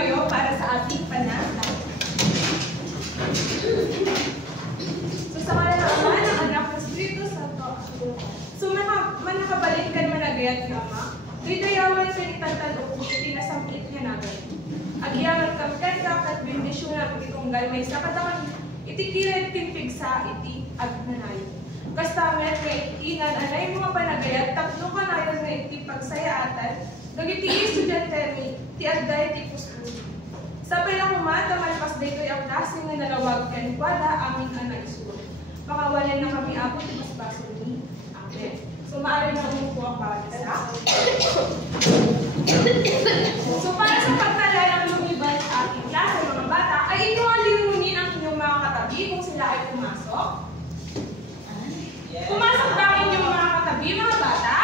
tumayo para sa ating panalangin. So sa ngalan ng Ama, ng Anak, ng Espiritu Santo. So manakabalik kan managayat nga Ama, didayawan sa itantan o kung tinasampit niya natin. Agyaman kam kat bendisyon na pagitunggal may sa kadakan itikiran timpig sa iti agnanayo. Kastamet kay inan anay mga panagayat tapno kanayon nga iti pagsayaatan dagiti estudyante mi ti adday ti pusto. Sabay lang kumata malpas daytoy ang klase nga nalawag ken kuwada amin ana isuod. Pakawalan na kami abot ti basbaso ni. Amen. So maaari na umupo ang bawat isa. So para sa pagtalala ng lumiban sa ating klase mga bata ay ito ang limunin ang inyong mga katabi kung sila ay pumasok. Pumasok ba ang inyong mga katabi mga bata?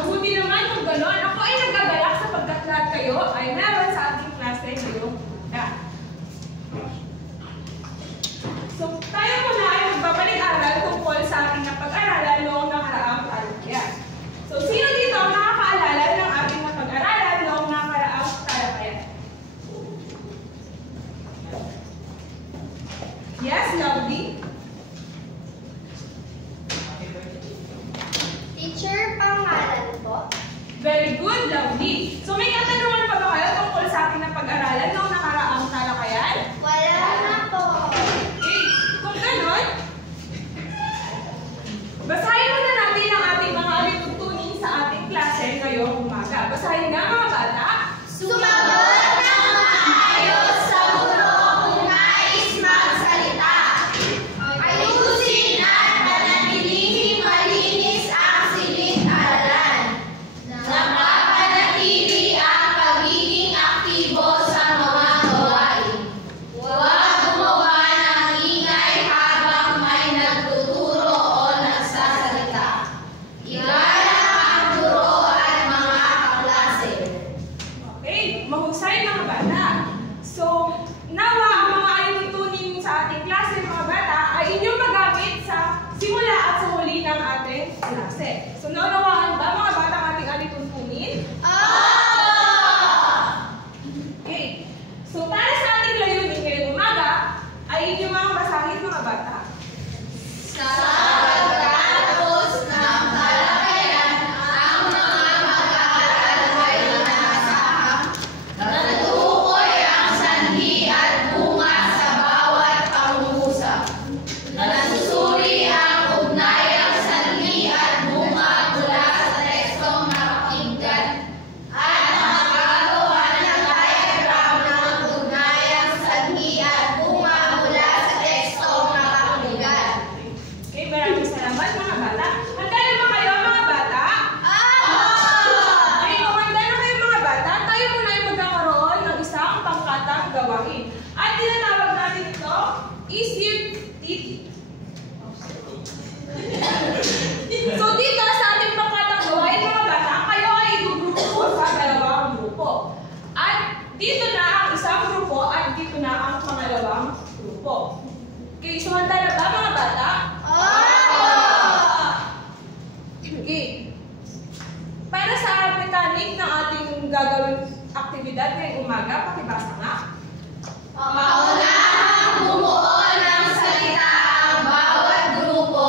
Mabuti naman kung gano'n. Ako ay nagagalak sapagkat lahat kayo ay meron sa ating klase ngayong umaga. So tayo muna ay magbabalik-aral tungkol sa ating napag-aralan noong nakaraang talakayan. So sino dito ang nakakaalala ng ating napag-aralan noong nakaraang talakayan? Yes, lovely. Teacher, pangalan po? Very good, lovely. So may katanungan pa ba kayo tungkol sa ating napag-aralan noong nakaraang talakayan? Wala na po. Okay, kung gano'n, basahin muna natin ang ating mga alituntunin sa ating klase ngayong umaga. Basahin nga mga bata. Sumagot ng maayos sa guro kung nais magsalita. Ayusin at panatilihing malinis ang silid-aralan. Napapanatili ang pagiging aktibo sa mga gawain. Huwag gumawa ng ingay habang may nagtuturo o nagsasalita. Igalang ang guro at mga kaklase. Okay, mahusay mga bata. So, nawa ang mga alituntunin sa ating klase mga bata ay inyong magamit sa simula at sa huli ng ating klase. So, naunawaan ba mga bata ang ating alituntunin? Okay. So, para sa ating layunin ngayong umaga, ay inyong mga basahin mga bata. Sa pagtatapos ng talakayan, ang mga mag-aaral ay inaasahang natutukoy ang sanhi at bunga sa bawat pangungusap. Nasusuri ang ugnayang sanhi at bunga mula sa tekstong napakinggan at nakagawa ng diagram ng ugnayang sanhi at bunga mula sa tekstong napakinggan. Okay, maraming salamat mga bata. Handa na ba kayo mga bata? Okay, kung handa na kayo mga bata, tayo muna ay magkakaroon ng isang pangkatang gawain. At tinatawag natin ito, isip titi. So dito sa ating pangkatang gawain mga bata, kayo ay igugrupo sa dalawang grupo. At dito na ang isang grupo at dito na ang pangalawang grupo. Okay, so handa na ba mga bata? Okay. Para sa mechanic ng ating gagawin aktibidad ngayong umaga, pakibasa nga. Maunahang bumuo ng salita ang bawat grupo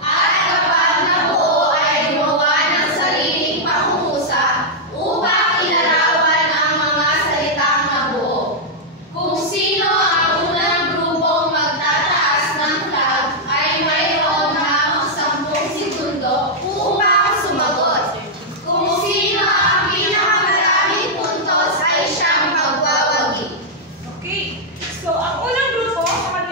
at kapag nabuo ay gumawa ng sariling pangungusap upang ilarawan ang mga salitang nabuo. Kung sino ang unang grupong magtataas ng flag ay mayroon lamang 10 segundo upang sumagot. Kung sino ang pinakamaraming puntos ay siyang magwawagi. Okay. So, ang unang grupo sa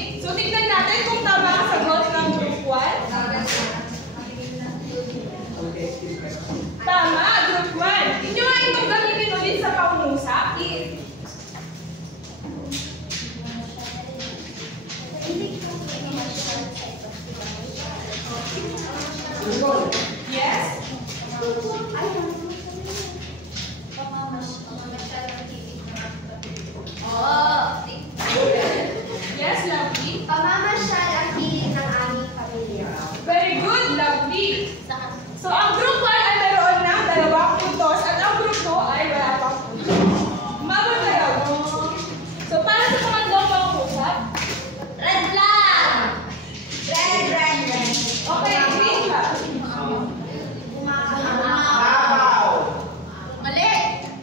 Okay, so tignan natin kung tama ang sagot ng group 1. Tama, group 1. Inyo nga itong gamitin ulit sa pangungusap. Yes? Yes, lovely. Pamamasyal ang hilig ng aming pamilya. Very good, lovely. So, ang group 1 ay meron ng 2 puntos at ang group 2 ay wala pang puntos. Umabot na daw. So, para sa pangatlong pangungusap, Red flag! Red. okay, green flag. Umapaw. Mali!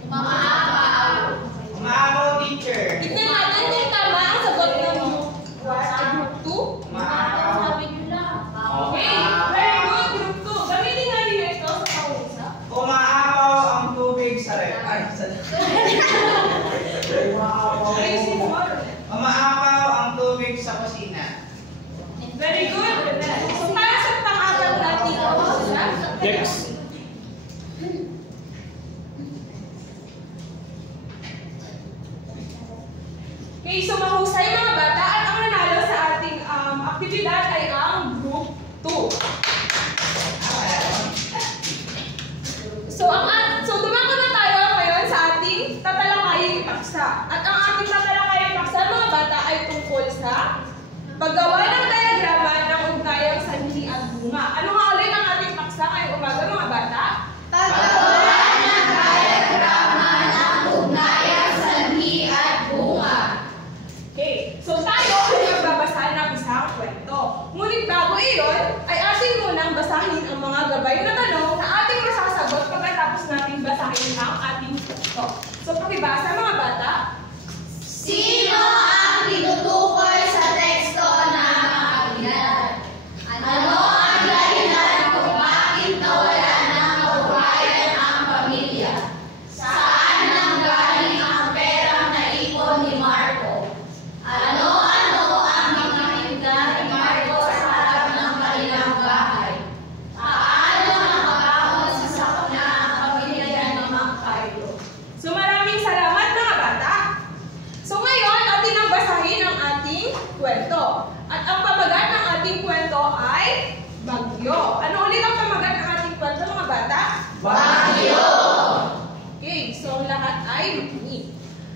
Umaapaw. Umapaw, teacher. Tignan natin kung tama ang sagot ng group 1 at group 2. Umapaw. Sabi nyo lang. Okay, very good, group 2. Gamitin nga nila ito sa pangungusap. Umaapaw ang tubig sa rep. Ay, Racing water. Umaapaw ang tubig sa kusina. Very good, Renel. So, para sa pang-apat natin pangungusap, Next. okay, so mahusay mga bata at ang nanalo sa ating aktibidad ay ang group 2. So dumako na tayo ngayon sa ating tatalakayang paksa. At ang ating tatalakayang paksa mga bata ay tungkol sa paggawa ng diagrama ng ugnayang sanhi at bunga. Ano nga ulit ang ating paksa ngayong umaga mga bata? Paggawa ng diagrama ng ugnayang sanhi at bunga. Okay, so tayo ay magbabasa ng isang kwento. Ngunit bago iyon, ay atin munang basahin ang mga gabay na tanong na ating masasagot pagkatapos natin basahin ang ating kwento. So pakibasa mga bata. Sino ang tinutukoy sa teksto ng kabinet? Ano ang dahilan kung bakit nawala ng kabuhayan ang pamilya? Saan nanggaling ang perang naipon ni Marco? Ano-ano ang mga hinda ni Marco sa harap ng kanilang bahay? Paano nakahon sa sakuna ang pamilya ni Mang Carlo? So maraming salamat mga bata. So ngayon, atin ang basahin ang ating kwento. At ang pamagat ng ating kwento ay Bagyo. Ano ulit ang pamagat ng ating kwento mga bata? Bagyo! Okay, so lahat ay makinig.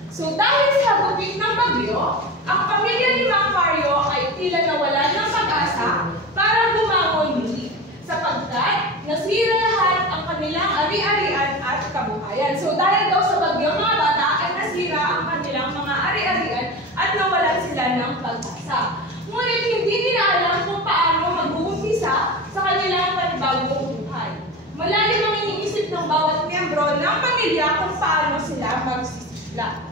So dahil sa bukit ng bagyo, ang pamilya ni Mang Mario ay tila nawalan ng pag-asa para bumangon muli sapagkat nasira lahat ang kanilang ari-arian at kabuhayan. So dahil daw sa bagyo mga bata ay nasira ang kanilang mga ari-arian at nawalan sila ng pag-asa. Ngunit hindi nila alam kung paano mag-uumpisa sa kanilang panibagong buhay. Malalim ang iniisip ng bawat miyembro ng pamilya kung paano sila magsisimula.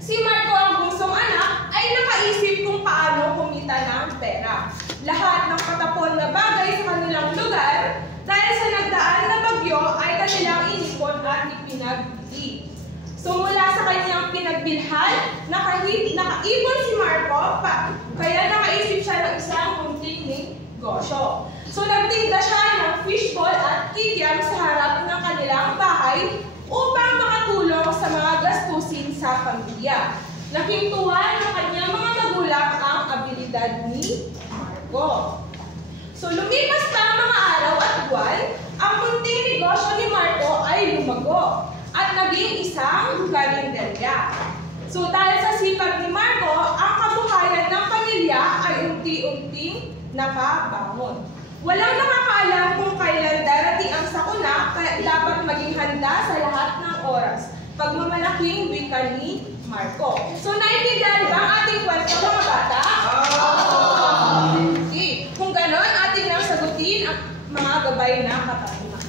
Si Marco, ang bunsong anak, ay nakaisip kung paano kumita ng pera. Lahat ng patapon na bagay sa kanilang lugar dahil sa nagdaan na bagyo ay kanilang inipon at ipinagbili. So mula sa kanyang pinagbilhan, nakaipon si Marco kaya nakaisip siya ng isang munting negosyo. So nagtinda siya ng fishball at kikiam sa harap ng kanilang bahay upang makatulong sa mga gastusin sa pamilya. Laking tuwa ng kanyang mga magulang ang abilidad ni Marco. So lumipas pa ang mga araw at buwan, ang munting negosyo ni Marco ay lumago at naging isang karinderya. So dahil sa sipag ni Marco, ang kabuhayan ng pamilya ay unti-unting nakabangon. Walang nakakaalam kung kailan darating ang sakuna, kaya dapat maging handa sa lahat ng oras. Pagmamalaking wika ni Marco. So naiintindihan ba ang ating kwento mga bata? Okay. Kung ganon, ating nang sagutin ang mga gabay na katanungan.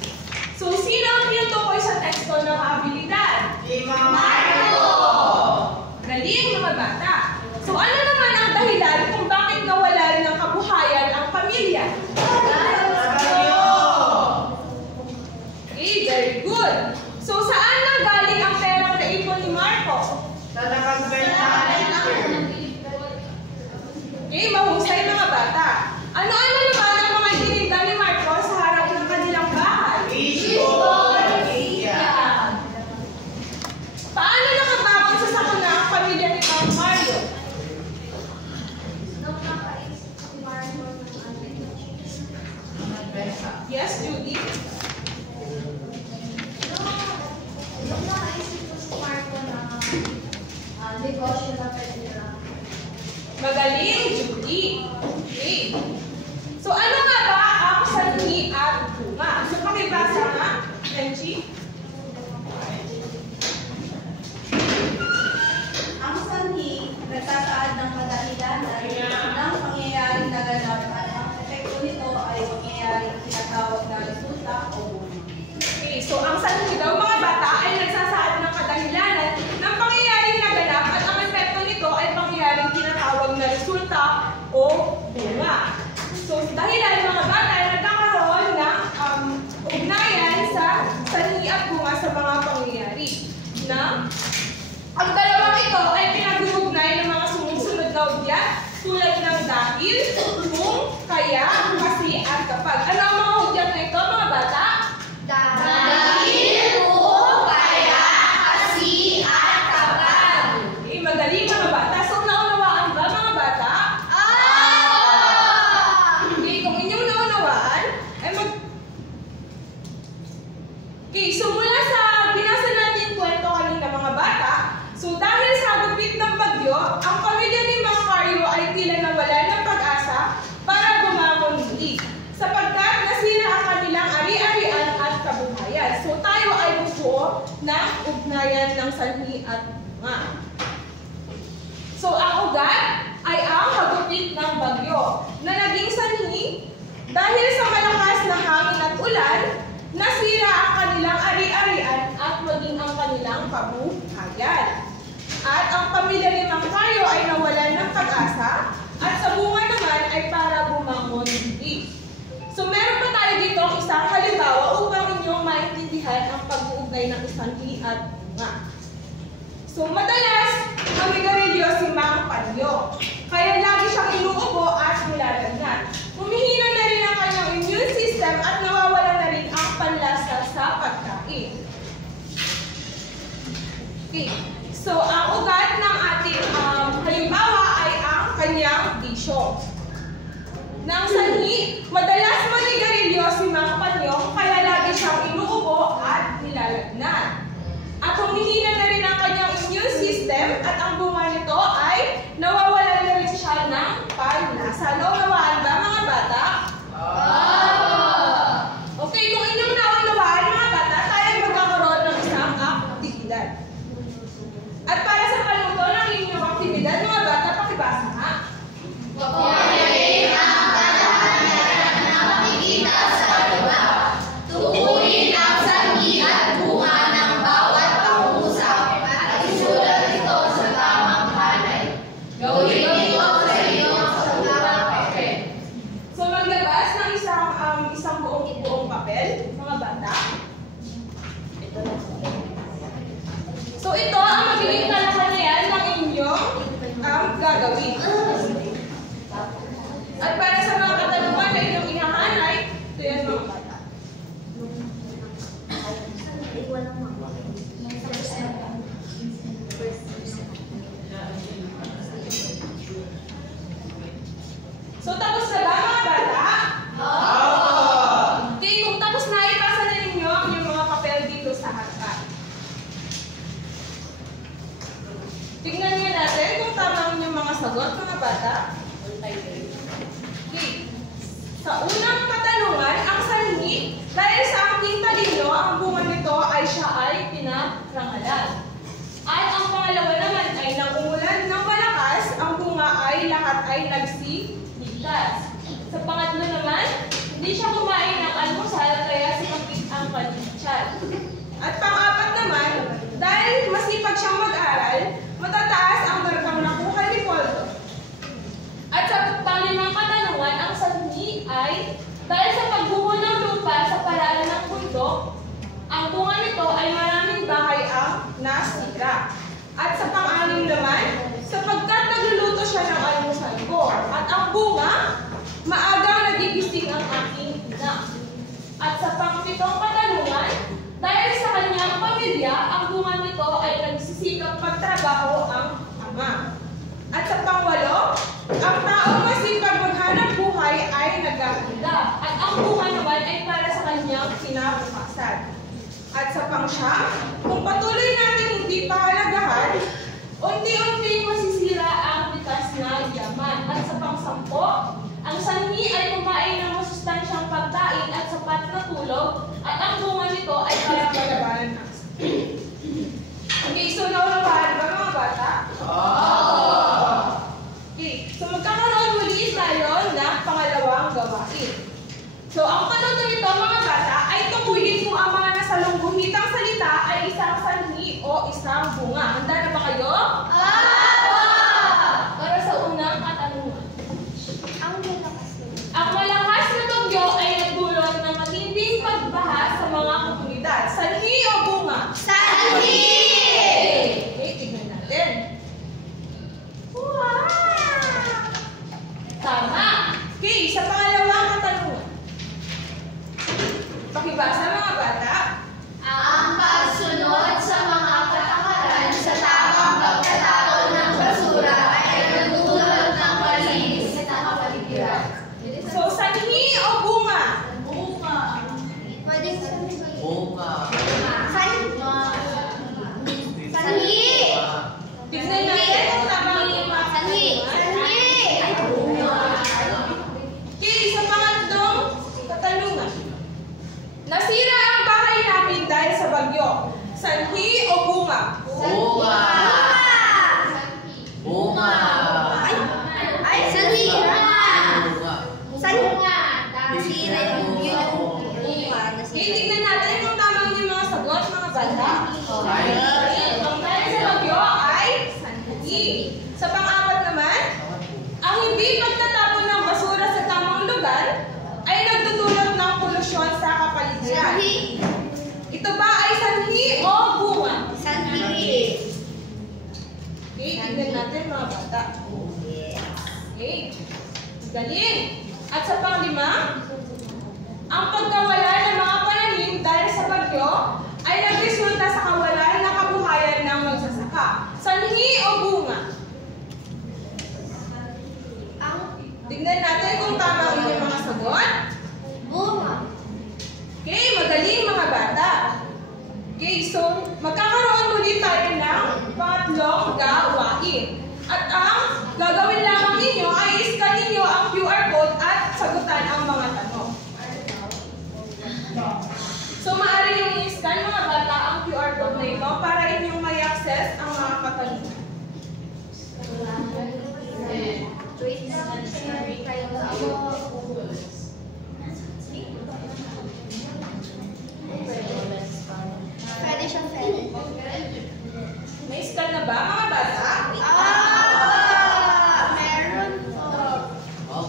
So sino ang tinutukoy sa teksto ng abilidad? Si Marco! Galing mga bata. So ano naman ang dahilan kung bakit nawalan ng kabuhayan ang pamilya? Okay, very good. So saan nanggaling ang perang naipon ni Marco? Sa nakagbenta, teacher. Okay, mahusay mga bata. Ano-ano naman ang mga itininda ni Marco sa harap ng kanilang bahay? Paano nakabangon sa sakuna ang pamilya ni Mang Mario? Yes, Judy? Magaling, Judy. Okay. So, ano nga ba ang sanhi at bunga? So, pakibasa nga, Benji. Ang sanhi, nagsasaad ng kadahilanan ng pangyayaring naganap at ang epekto nito ay pangyayaring tinatawag na resulta o bunga. Okay, so ang sanhi daw mga bata ay nagsasaad ng kadahilanan ng pangyayaring naganap at ang epekto nito ay pangyayaring tinatawag na resulta o bunga. So, dahilan mga bata ay nagkakaroon ng ugnayan sa sanhi at bunga sa mga pangyayari na ang dalawang ito ay pinag-uugnay ng mga sumusunod na udyat tulad ng dahil, kung, kaya, kasi, at kapag. Ano ang mga udyat na ito mga bata? Dahil, kung, kaya, kasi, at kapag. Okay, magaling mga bata. So, naunawaan ba mga bata? Okay, kung inyong naunawaan, ay Okay, so mula sa binasa natin kwento kanina mga bata, so dahil sa gupit ng bagyo, ang pamilya ni Mang Mario ay tila nawalan ng pag-asa para bumangon muli, sapagkat nasira ang kanilang ari-arian at kabuhayan. So tayo ay buo ng ugnayan ng sanhi at bunga. So ang ugat ay ang hagupit ng bagyo na naging sanhi dahil sa malakas na hangin at ulan, nasira ang kanilang ari-arian at maging ang kanilang kabuhayan. At ang pamilya ni Mang Mario ay nawalan ng pag-asa at sa bunga naman ay para bumangon muli. So meron pa tayo dito ang isang halimbawa upang inyong maintindihan ang pag-uugnay ng sanhi at bunga. So madalas, mamigarilyo si Mang Mario. Kaya lagi siyang inuubo at nilalagnat. Humihina na rin ang kanyang immune system at nawawala na rin ang panlasa sa pagkain. Okay. So, ang ugat ng ating halimbawa ay ang kanyang bisyo. Nang sanhi, madalas manigarilyo si Mang Mario kaya lagi siyang inuubo at nilalagnat. At humihina na rin ang kanyang immune system at ang bunga nito ay nawawala na rin siya ng panlasa. Naunawaan ba mga bata? Okay, kung inyong naunawaan mga bata, tayo ay magkakaroon ng isang aktibidad. At para sa paluto ng inyong aktibidad, mga bata, pakibasa nga. Pagpapayin ang kadahanan na makikita sa iba. Tukuyin ang sanhi at bunga ng bawat pangusap at isulat ito sa tamang hanay. Gawin ito sa iyong tamang papel. So maglabas ng isang buong papel, mga bata. Ito na. So ito ang magiging talakayan ng inyong gagawin. At para sa mga katanungan na inyong ihahanay, ito yan mga bata. So tapos na ba mga bata? Okay, kung tapos na, ipasa na ninyo yung mga papel dito sa harap. Tignan niyo natin kung tama yung mga sagot mga bata. Okay. Sa unang katanungan, ang sanhi, dahil sa aking talino, ang bunga nito ay siya ay pinarangalan. At ang pangalawa naman ay nang umulan ng malakas, ang bunga ay lahat ay nagsiligtas. Sa pangatlo naman, hindi siya kumain ng almusal kaya sumakit ang kanyang tiyan. At pang-apat naman, dahil masipag siyang mag-aral, matataas ang garbang nakuha ni Poldo. At sa panglimang katanungan, ang sanhi ay dahil sa pagbuho ng lupa sa paraan ng bundok, ang bunga nito ay maraming bahay ang nasira. At sa pang-anim naman, sapagkat nagluluto siya ng almusal ko, at sa pang-pitong katanungan, dahil sa kanyang pamilya, ang bunga nito ay nagsisikap pagtrabaho ang ama. At sa pang-walo, ang taong masipag maghanap buhay ay nagkakanda. At ang bunga naman ay para sa kanyang kinabukasan. At sa pang-siyam, kung patuloy natin hindi pahalagahan, unti-unti masisira ang likas na yaman. At sa pang-sampo, ang sanhi ay kumain ng masustansyang pagkain at sapat na tulog, at ang bunga nito ay para malabanan ang sakit. Okay, so naunawaan ba mga bata? Okay, so magkakaroon muli tayo ng pangalawang gawain. So ang patuto nito mga bata ay tukuyin kung ang mga nasalong guhitang salita ay isang sanhi o isang bunga. Handa na ba kayo? Para sa unang katanungan. Ang malakas na bagyo ay nagdulot ng matinding pagbaha sa mga komunidad. Sanhi o bunga? Sanhi! Okay, tignan natin. Wow! Tama! Okay, sa pangalawang katanungan. Pakibasa mga bata. Ang pagsunod sa mga patakaran sa tamang pagtatapon ng basura ay nagdulot ng malinis na kapaligiran. So, sanhi o bunga? Pwede Bunga. Sanhi! Tignan natin kung tama ang mga Sanhi! katanungan. Okay, sa pangatlong katanungan. Nasira ang bahay namin dahil sa bagyo. Sanhi o bunga? Bunga. Bunga. Ay, sanhi! Bunga. Okay, tignan natin kung tama yung mga sagot, mga bata. Okay, ang dahil sa bagyo ay sanhi. Sa pang-apat naman, ang hindi pagtatapon ng basura sa tamang lugar ay nagdudulot ng polusyon sa kapaligiran. Ito ba ay sanhi o bunga? Okay, tignan natin mga bata. Okay, galing. At sa pang-lima, ang pagkawala ng mga pananim dahil sa bagyo ay nagresulta sa kawalan ng kabuhayan ng magsasaka. Sanhi o bunga? Tignan natin kung tama ang inyong mga sagot. Okay, magaling mga bata. Okay, so magkakaroon muli tayo ng pangatlong gawain. At ang gagawin lamang ninyo ay i-scan ninyo ang QR code at sagutan ang mga tanong. So maaari yung i-scan mga bata ang QR code na ito para inyong may access ang mga katanungan. Pwede siya pwede. May scan na ba mga bata? Meron po.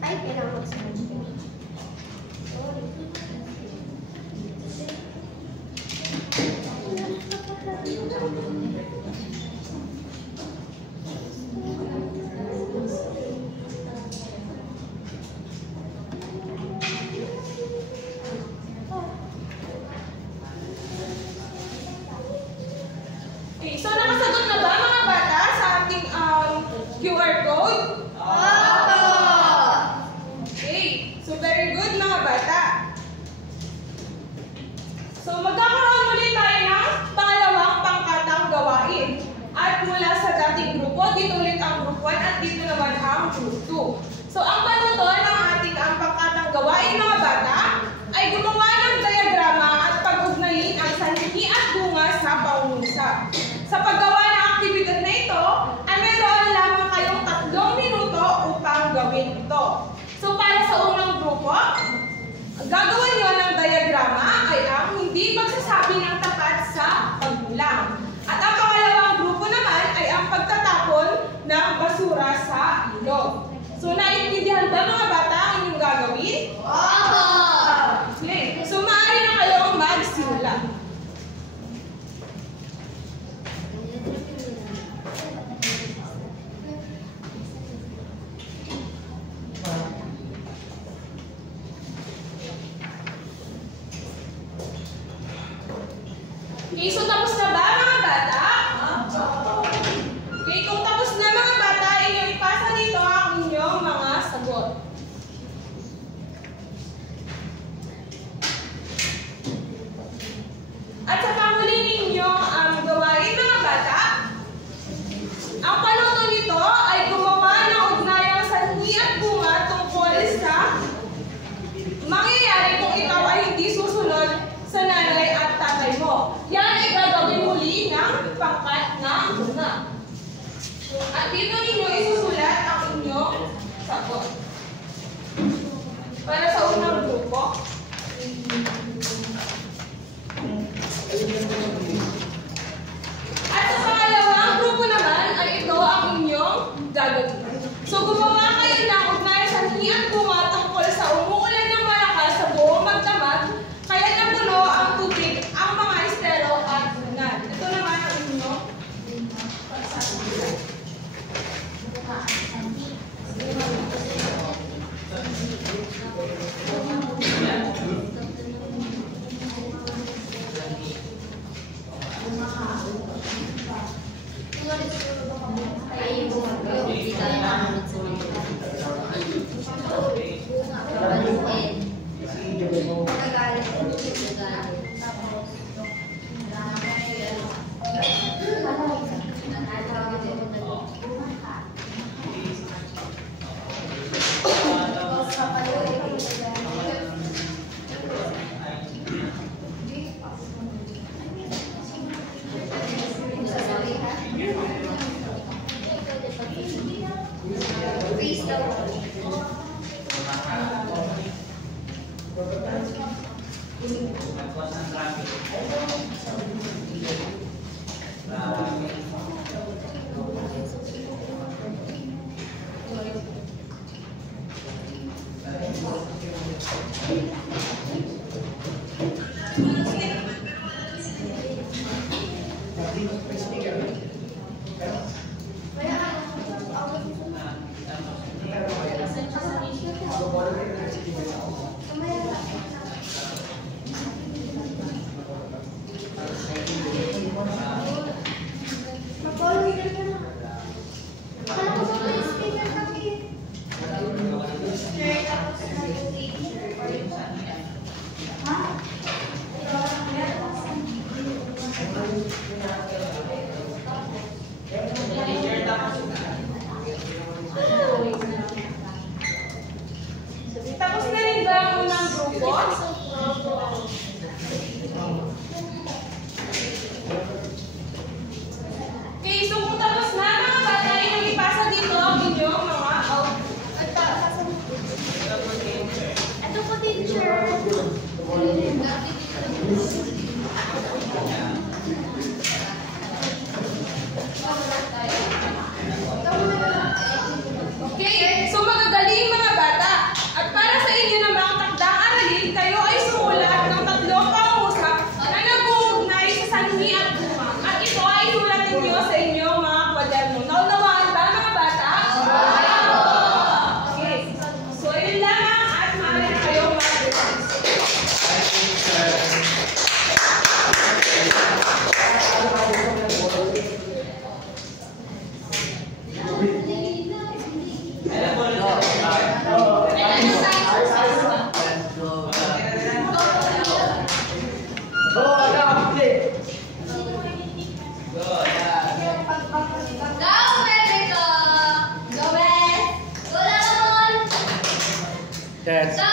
Ay, kailangan sa Okay, so nakasagot na ba mga bata sa ating QR code? Okay, so very good mga bata. So magkakaroon muli tayo ng pangalawang pangkatang gawain. At mula sa dating grupo, dito ulit ang group 1 at dito naman ang group 2. So ang panuto ng ating pangkatang gawain mga bata ay gumawa ng diagrama at pag-ugnayin ang sanhi at bunga sa pangungusap. Sa paggawa ng aktibidad na ito, ay mayroon lamang kayong 3 minuto upang gawin ito. So para sa unang grupo, ang gagawin nyo ng diagrama ay ang hindi pagsasabi ng tapat sa paggulang. At ang pangalawang grupo naman ay ang pagtatapon ng basura sa ilog. So naiintindihan ba mga bata ang inyong gagawin? Okay. So maaari na kayong Okay, so tapos na ba mga bata? Okay, kung tapos na mga bata, inyong ipasa dito ang inyong mga sagot. At sa panghuli ninyo ang gawain mga bata, ang panuto nito ay gumawa ng ugnayang sanhi at bunga tungkol sa mangyayari kung ikaw ay hindi susunod sa nanay at tatay mo. Yan ay gagawin muli ng pangkat na bunga. At dito ninyo isusulat ang inyong sagot. Para sa unang grupo. At sa pangalawang grupo naman ay ito ang inyong gagawin. So gumawa kayo ng ugnayang sanhi at bunga tungkol sa umuulan ng malakas sa buong magdamag, kaya napuno ang tubig ang mga estero at bungan. Ito naman ang inyong pagsasagot. Tapos na rin ba ang unang grupo? Okay, so kung tapos na mga bata, inyong ipasa dito ang inyong mga out. Ito po, teacher. Okay, so magagaling mga bata. At para sa inyo namang takdang aralin, kayo ay sumulat ng 3 pangungusap na nag-uugnay sa sanhi at bunga. At ito ay sulat ninyo sa inyong mga kwaderno. Naunawaan ba mga bata? Okay, so yun lang at maaari na kayong mag-revise. Let's go.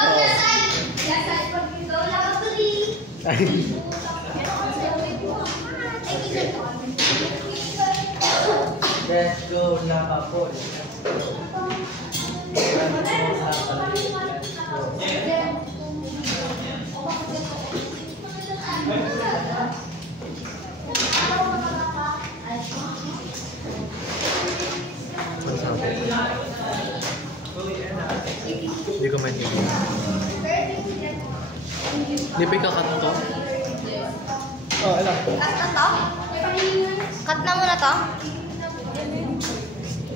Let's go, Lapapol. Hindi ko maintindihan. Hindi pa ikakat to? Oo, alam. Cut na to? Cut na muna to?